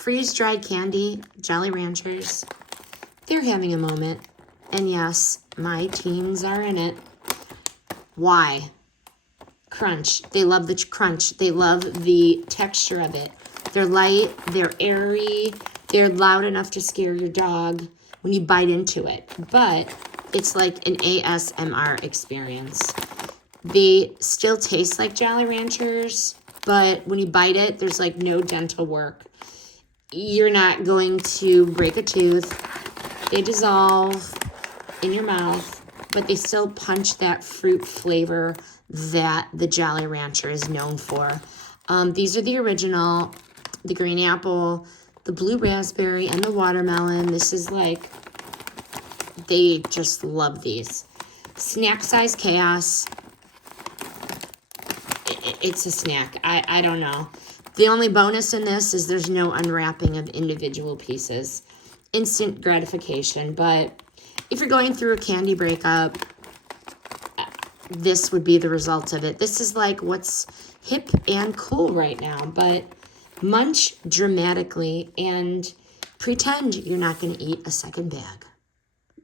freeze-dried candy, Jolly Ranchers. They're having a moment. And yes, my teens are in it. Why? Crunch. They love the crunch. They love the texture of it. They're light, they're airy, they're loud enough to scare your dog when you bite into it. But it's like an ASMR experience. They still taste like Jolly Ranchers, but when you bite it, there's like no dental work. You're not going to break a tooth. They dissolve in your mouth, but they still punch that fruit flavor that the Jolly Rancher is known for. These are the original, the green apple, the blue raspberry, and the watermelon. This is like, they just love these. Snack size chaos. It's a snack. I don't know. The only bonus in this is there's no unwrapping of individual pieces. Instant gratification. But if you're going through a candy breakup, this would be the result of it. This is like what's hip and cool right now. But munch dramatically and pretend you're not going to eat a second bag.